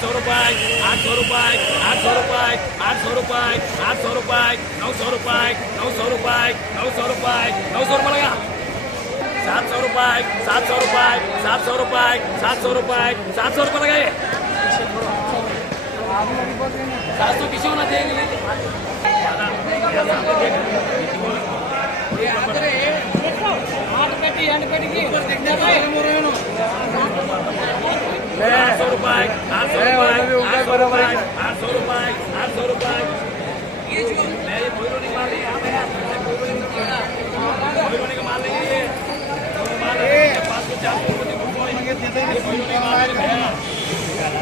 800 रुपये 800 रुपये 800 रुपये 800 रुपये 800 रुपये 900 रुपये 900 रुपये 900 रुपये 900 रुपये लगा 700 रुपये 700 रुपये 700 रुपये 700 रुपये 700 रुपये लगाए 700 किसी होना चाहिए आठ सौ रुपये 800 रुपये 800 रुपये माल लेंगे 500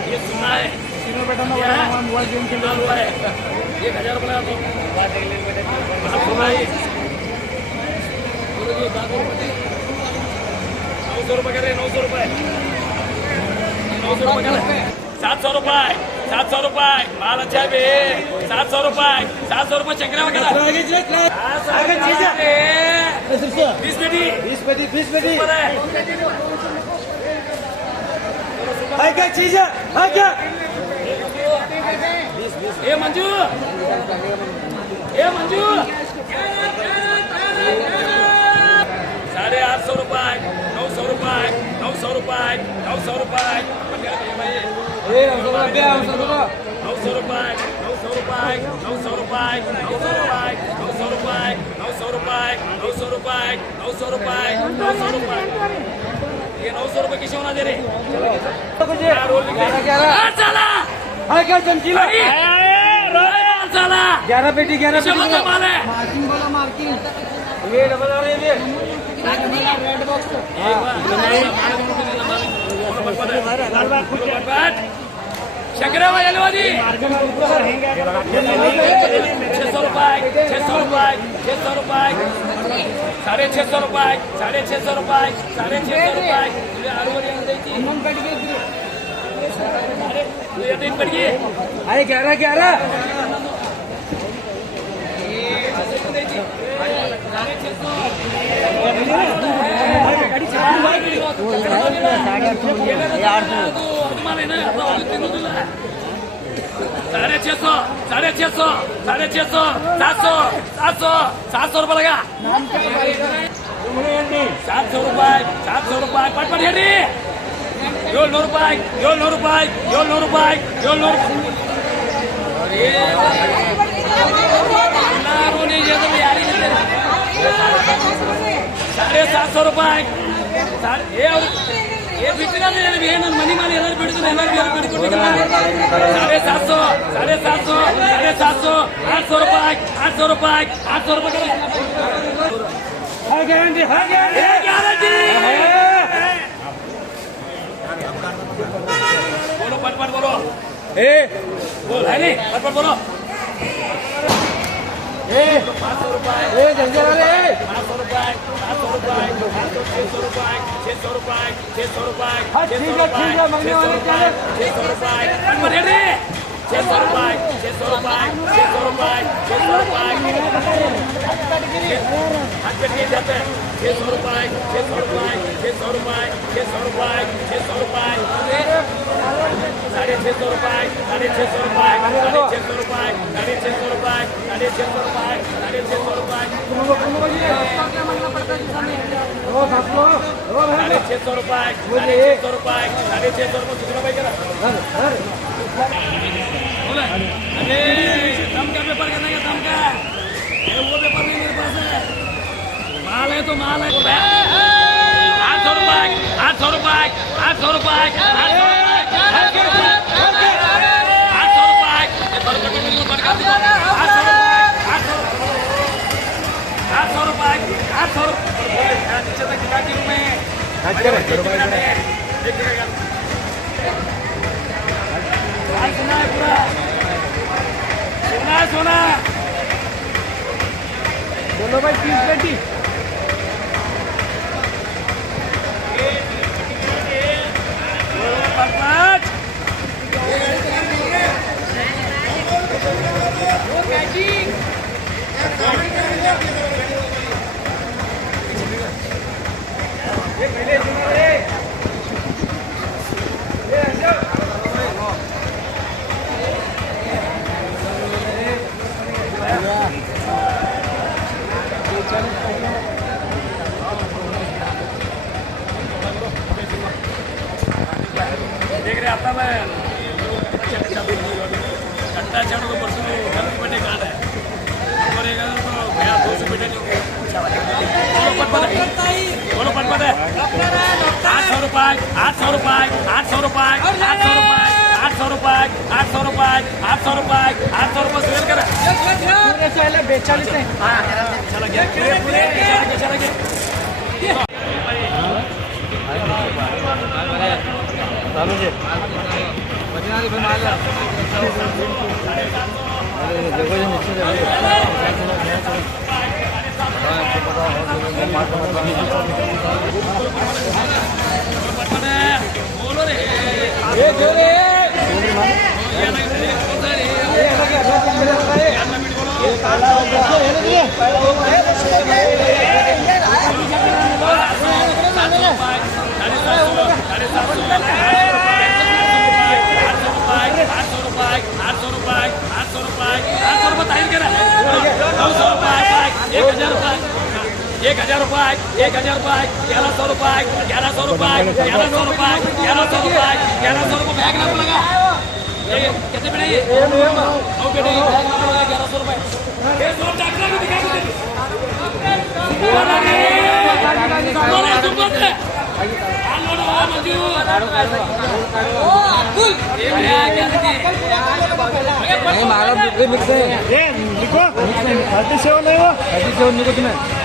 ये सुना है मोबाइल गेम खेल हुआ है 1000 रुपये लगा तो 900 रुपये कर रहे 900 रुपये 700 रुपये 700 रुपये माल अच्छा है 700 रुपये 700 रुपये चक्रा वगैरह 20 पेटी है क्या चीज है क्या ये मंजू 850 रुपये 900 रुपये 900 रुपये 900 रुपये 900 रुपये 900 रुपये 900 रुपये 900 रुपये 900 रुपये 900 रुपये 900 रुपये 900 रुपये 900 रुपये 900 रुपये ये 900 रुपये किसी होना दे रहे चला है क्या चमकीला 11 पेटी माल है ये डबल आ रही है रेड बॉक्स शंकरा वाली 600 रुपये 600 रुपये 600 रुपये 650 रुपये 650 रुपये 650 रुपये अरे 11 700 रुपये लगा 700 रुपये पट हेरी 700 रुपये 700 रुपये 700 रुपये 750 रुपये ये बिकना मनी मानी ಎಲ್ಲ ಬಿಡ್ತಾರೆ ಎಲ್ಲರೂ ಬಿಡ್ಕೊಟ್ಟಿದ್ದಾರೆ 750 800 रुपये 800 रुपये 800 रुपये गारंटी बोलो पट बोलो बोल है नहीं पट बोलो 500 रुपये जल्दी वाले 500 रुपये 500 रुपये 600 रुपये 600 रुपये 600 रुपये ठीक है मंगने वाले क्या 600 रुपये 600 रुपये 600 रुपये 600 रुपये 600 रुपये हाथ पे दिए जाते हैं 600 रुपये 600 रुपये 600 रुपये 600 रुपये 600 रुपये 650 रुपये 650 रुपये 650 रुपये 650 रुपये 650 रुपये 650 रुपये 600 रुपये 600 रुपये 650 रुपये कितना भाई करा बोला अरे दम का पेपर करने का दम का वो पेपर नहीं मेरे पास है माल है तो माल है 800 रुपये 800 रुपये 800 रुपये 800 सोना बोलो भाई 30 पेटी आता मैं कट्टा चढ़ो तो परसों गलती बने गाना है और एक तो भैया 200 बेटे बोलो पट पट है 800 रुपए 800 रुपए 800 रुपए 800 रुपए 800 रुपए 800 रुपए 800 रुपए 800 रुपए शेयर कर पहले 42 है हाँ चला गया पूरे चला गया चालू जी देखो ये नीचे बोलो रे एक हजार रुपए 1100 रुपए 1100 रुपए 1100 रुपए 1100 रुपए 1100 रुपए बैग नाम लगा कितने बेटे ये आओ बेटे बैग नाम लगा 1100 रुपए ये सो डॉक्टर को दिखा दे नहीं मारा मिक्स है ये लिखो 37 नहीं वो 37 लिखो तुम्हें